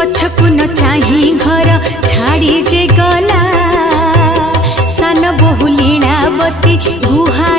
पछकु न चाही घर छाड़ी जे गला सान बहु लीलावती गुहा